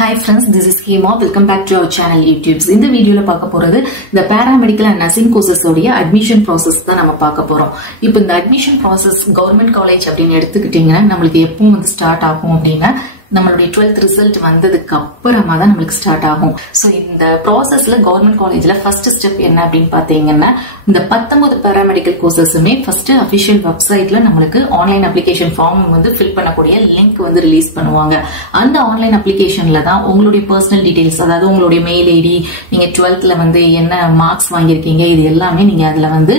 Hi friends, this is Kema. Welcome back to our channel YouTube. In the video la paaka poradhu the paramedical and nursing courses oda admission process da nama paaka porom. Ipo இந்த admission process government college அப்படினு எடுத்துக்கிட்டீங்கன்னா நமக்கு எப்பவும் வந்து start ஆகும் அப்படினா நம்மளுடைய 12th result வந்ததுக்கு அப்புறமா தான் நமக்கு ஸ்டார்ட் ஆகும். சோ இந்த processல கவர்மெண்ட் காலேஜ்ல ஃபர்ஸ்ட் ஸ்டெப் என்ன அப்படினு பாத்தீங்கன்னா இந்த 19 பாராமெடிக்கல் கோர்சஸுமே ஃபர்ஸ்ட் அபிஷியல் வெப்சைட்ல நமக்கு ஆன்லைன் அப்ளிகேஷன் ஃபார்ம் வந்து ஃபில் பண்ணக்கூடிய லிங்க் வந்து ரிலீஸ் பண்ணுவாங்க. அந்த ஆன்லைன் அப்ளிகேஷன்ல தான் உங்களுடைய பர்சனல் டீடைல்ஸ், அதாவது உங்களுடைய மெயில் ஐடி, நீங்க 12th வந்து என்ன மார்க்ஸ் வாங்கியிருக்கீங்க, இது எல்லாமே நீங்க அதுல வந்து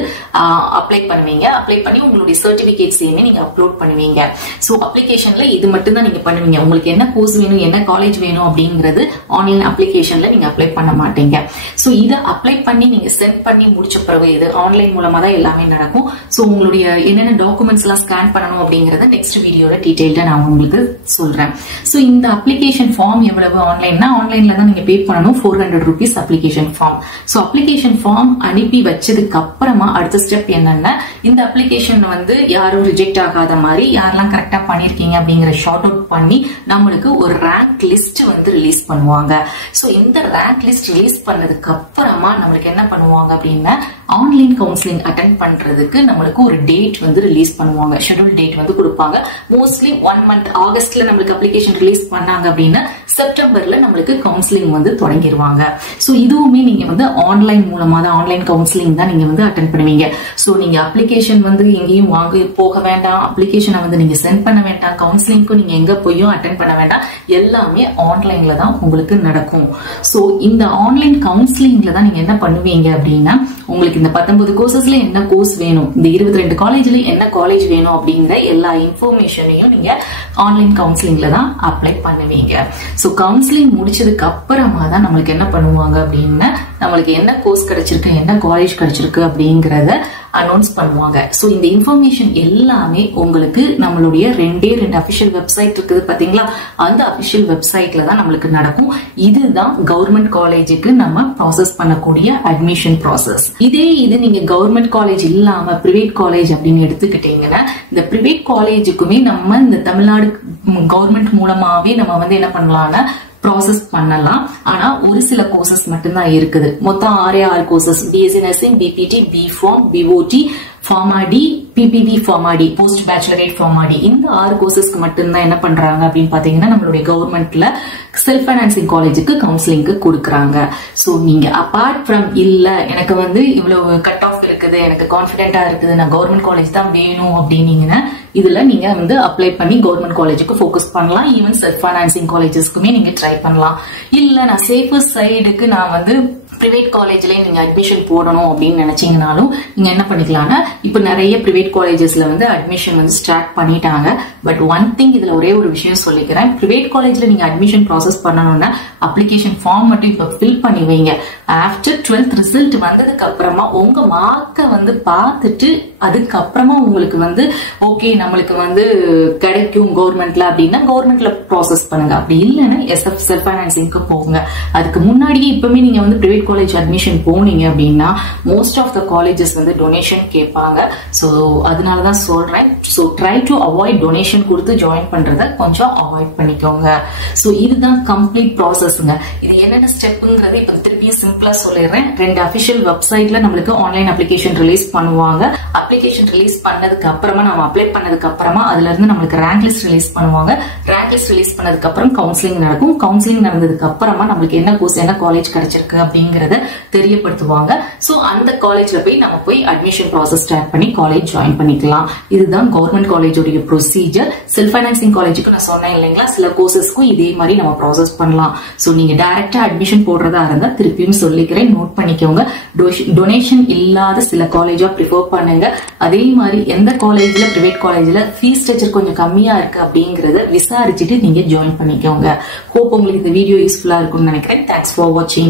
அப்ளை பண்ணுவீங்க. அப்ளை பண்ணி உங்களுடைய சர்டிபிகேட்ஸையுமே நீங்க அப்லோட் பண்ணுவீங்க. சோ அப்ளிகேஷன்ல இது மட்டும் தான் நீங்க பண்ணுவீங்க. உங்களுக்கு என்ன கோர்ஸ் வேணும், என்ன காலேஜ் வேணும் அப்படிங்கிறது ஆன்லைன் அப்ளிகேஷன்ல நீங்க அப்ளை பண்ண மாட்டீங்க. சோ இத அப்ளை பண்ணி நீங்க சென்ட் பண்ணி முடிச்ச பிறகு இது ஆன்லைன் மூலமா தான் எல்லாமே நடக்கும். சோ உங்களுடைய என்னென்ன டாக்குமெண்ட்ஸ் எல்லாம் ஸ்கேன் பண்ணணும் அப்படிங்கறத நெக்ஸ்ட் வீடியோல டீடைலா நான் உங்களுக்கு சொல்றேன். சோ இந்த அப்ளிகேஷன் ஃபார்ம் எவ்வளவு ஆன்லைன்ல தான் நீங்க பே பண்ணணும். 400 rupees application form. So application form அனுப்பி வச்சதுக்கு அப்புறமா அடுத்த ஸ்டெப் என்னன்னா இந்த அப்ளிகேஷன் வந்து யாரும் ரிஜெக்ட் ஆகாத மாதிரி யாரெல்லாம் கரெக்டா பண்ணிருக்கீங்க அப்படிங்கிற ஷார்ட் அவுட் பண்ணி நம்மளுக்கு ஒரு ரேங்க் லிஸ்ட் வந்து ரிலீஸ் பண்ணுவாங்க. சோ இந்த ரேங்க் லிஸ்ட் ரிலீஸ் பண்ணதுக்கு அப்புறமா நம்மளுக்கு என்ன பண்ணுவாங்க அப்படின்னா ஆன்லைன் கவுன்சிலிங் அட்டெண்ட் பண்றதுக்கு நம்மளுக்கு ஒரு டேட் வந்து ரிலீஸ் பண்ணுவாங்க. ஷெட்யூல் டேட் வந்து கொடுப்பாங்க. மோஸ்ட்லி 1 month ஆகஸ்ட்ல நம்மளுக்கு அப்ளிகேஷன் ரிலீஸ் பண்ணாங்க அப்படின்னா செப்டம்பர்ல நம்மளுக்கு கவுன்சிலிங் வந்து தொடங்கிடுவாங்க. சோ இதுவுமே நீங்க வந்து ஆன்லைன் மூலமா தான், ஆன்லைன் கவுன்சிலிங் தான் நீங்க வந்து அட்டெண்ட் பண்ணுவீங்க. சோ நீங்க அப்ளிகேஷன் வந்து எங்கேயும் வாங்க போக வேண்டாம், அப்ளிகேஷனை வந்து நீங்க சென்ட் பண்ண வேண்டாம், கவுன்சிலிங்க்கும் நீங்க எங்க போயும் அட்டெண்ட் பண்ண வேண்டாம், எல்லாமே ஆன்லைன்ல தான் உங்களுக்கு நடக்கும். சோ இந்த ஆன்லைன் கவுன்சிலிங்ல தான் நீங்க என்ன பண்ணுவீங்க அப்படின்னா உங்களுக்கு இந்த 19 கோர்சஸ்ல என்ன கோர்ஸ் வேணும், இந்த 22 காலேஜ்ல என்ன காலேஜ் வேணும் அப்படிங்கிற எல்லா இன்ஃபர்மேஷனையும் நீங்க ஆன்லைன் கவுன்சிலிங்ல தான் அப்ளை பண்ணுவீங்க. சோ கவுன்சிலிங் முடிச்சதுக்கு அப்புறமா தான் நம்மளுக்கு என்ன பண்ணுவாங்க அப்படின்னா நம்மளுக்கு என்ன கோர்ஸ் கிடைச்சிருக்கு, என்ன காலேஜ் கிடைச்சிருக்கு அப்படிங்கறத அனௌன்ஸ் பண்ணுவாங்க. சோ இந்த இன்ஃபர்மேஷன் எல்லாமே உங்களுக்கு நம்மளுடைய 2 அபிஷியல் வெப்சைட் இருக்குது பாத்தீங்களா, அந்த அபிஷியல் வெப்சைட்ல தான் நம்மளுக்கு நடக்கும். இதுதான் கவர்மெண்ட் காலேஜுக்கு நம்ம ப்ராசஸ் பண்ணக்கூடிய அட்மிஷன் ப்ராசஸ். இது நீங்க கவர்மெண்ட் காலேஜ் இல்லாம பிரைவேட் காலேஜ் அப்படின்னு எடுத்துக்கிட்டீங்கன்னா இந்த பிரைவேட் காலேஜுக்குமே நம்ம இந்த தமிழ்நாடு கவர்மெண்ட் மூலமாவே நம்ம வந்து என்ன பண்ணலாம்னா ப்ராசஸ் பண்ணலாம். ஆனா ஒரு சில கோர்சஸ் மட்டும்தான் இருக்குது. மொத்தம் 6 courses, BSc nursing, BPT, BPharm, BOT, PharmD, BPV PharmD, post baccalaureate PharmD, இந்த 6 கோர்சஸ்க்கு மட்டும்தான் என்ன பண்றாங்க அப்படின்னு பாத்தீங்கன்னா நம்மளுடைய கவர்மெண்ட்ல செல்ஃப் பைனான்சிங் காலேஜுக்கு கவுன்சிலிங்க்கு கொடுக்கறாங்க. சோ நீங்க அபார்ட் ஃப்ரம் இல்ல எனக்கு வந்து இவ்வளவு கட் ஆஃப் இருக்குது, எனக்கு கான்பிடென்டா இருக்குது, நான் கவர்மெண்ட் காலேஜ் தான் வேணும் அப்படின்னீங்கன்னா இதுல நீங்க வந்து அப்ளை பண்ணி கவர்மெண்ட் காலேஜுக்கு போக்கஸ் பண்ணலாம். ஈவன் செல்ஃப் பைனான்சிங் காலேஜஸ்க்குமே நீங்க ட்ரை பண்ணலாம். இல்ல நான் சேஃபர் சைடுக்கு நான் வந்து பிரைவேட் காலேஜ்ல நீங்க அட்மிஷன் போடணும் அப்படின்னு நினைச்சீங்கனாலும் நீங்க என்ன பண்ணிக்கலாம்னா இப்ப நிறைய பிரைவேட் காலேஜஸ்ல வந்து அட்மிஷன் வந்து ஸ்டார்ட் பண்ணிட்டாங்க. பட் ஒன் திங் இதுல ஒரே ஒரு விஷயம் சொல்லிக்கிறேன், பிரைவேட் காலேஜ்ல நீங்க அட்மிஷன் ப்ராசஸ் பண்ணணும்னா அப்ளிகேஷன் ஃபார்ம் மட்டும் இப்ப ஃபில் பண்ணி வைங்க. ஆஃப்டர் 12th ரிசல்ட் வந்ததுக்கு அப்புறமா உங்க மார்க்க வந்து பார்த்துட்டு அதுக்கப்புறமா உங்களுக்கு வந்து ஓகே நம்மளுக்கு வந்து கிடைக்கும் கவர்மெண்ட்ல அப்படின்னா கவர்மெண்ட்ல ப்ராசஸ் பண்ணுங்க. அப்படி இல்லைன்னா எஸ்எஃப் செல்ஃப் பைனான்சிங்க்கு போங்க. அதுக்கு முன்னாடியே இப்பவுமே நீங்க வந்து பிரைவேட் காலேஜ் அட்மிஷன் போனீங்க அப்படின்னா மோஸ்ட் ஆஃப் த காலேஜஸ் வந்து டொனேஷன் கேட்பாங்க. சோ அதனாலதான் சொல்றேன். So try to avoid donation கொடுத்து ஜாயின் பண்றத கொஞ்சம் அவாய்ட் பண்ணிக்கோங்க. சோ இதுதான் கம்ப்ளீட் ப்ராசஸ்ங்க. இது என்னென்ன ஸ்டெப்ங்கிறது இப்ப திருப்பியும் சிம்பிளா சொல்லிடுறேன். 2 அபிஷியல் வெப்சைட்ல நம்மளுக்கு ஆன்லைன் அப்ளிகேஷன் ரிலீஸ் பண்ணுவாங்க. அப்ளிகேஷன் ரிலீஸ் பண்ணதுக்கு அப்புறமா நம்ம அப்ளை பண்ணதுக்கு அப்புறமா அதுல இருந்து நம்மளுக்கு ரேங்க் லிஸ்ட் ரிலீஸ் பண்ணுவாங்க. ரேங்க் லிஸ்ட் ரிலீஸ் பண்ணதுக்கு அப்புறம் கவுன்சிலிங் நடக்கும். கவுன்சிலிங் நடந்ததுக்கு அப்புறமா நம்மளுக்கு என்ன கோர்ஸ், என்ன காலேஜ் கிடைச்சிருக்கு அப்படிங்கறத தெரியப்படுத்துவாங்க. சோ அந்த காலேஜ்ல போய் நம்ம போய் அட்மிஷன் ப்ராசஸ் ஸ்டார்ட் பண்ணி காலேஜ் ஜாயின் பண்ணிக்கலாம். இதுதான் கவர்மெண்ட் காலேஜோட ப்ரொசீஜர். செல்ஃப் பைனான்சிங் காலேஜுக்கு நான் சொன்னேன் இல்லைங்களா, சில கோர்சஸ்க்கும் இதே மாதிரி நம்ம ப்ராசஸ் பண்ணலாம். சோ நீங்க டைரக்டா அட்மிஷன் போடுறதா இருந்தா திருப்பியும் சொல்லிக்கிறேன், நோட் பண்ணிக்கோங்க. டொனேஷன் இல்லாத சில காலேஜா ப்ரிஃபர் பண்ணுங்க. அதே மாதிரி எந்த காலேஜ்ல பிரைவேட் காலேஜ்ல ஃபீஸ் ஸ்ட்ரக்சர் கொஞ்சம் கம்மியா இருக்கு அப்படிங்கறத விசாரிச்சுட்டு நீங்க ஜாயின் பண்ணிக்கோங்க. ஹோப் உங்களுக்கு இந்த வீடியோ யூஸ்ஃபுல்லா இருக்கும்னு நினைக்கிறேன். தேங்க்ஸ் ஃபார் வாட்சிங்.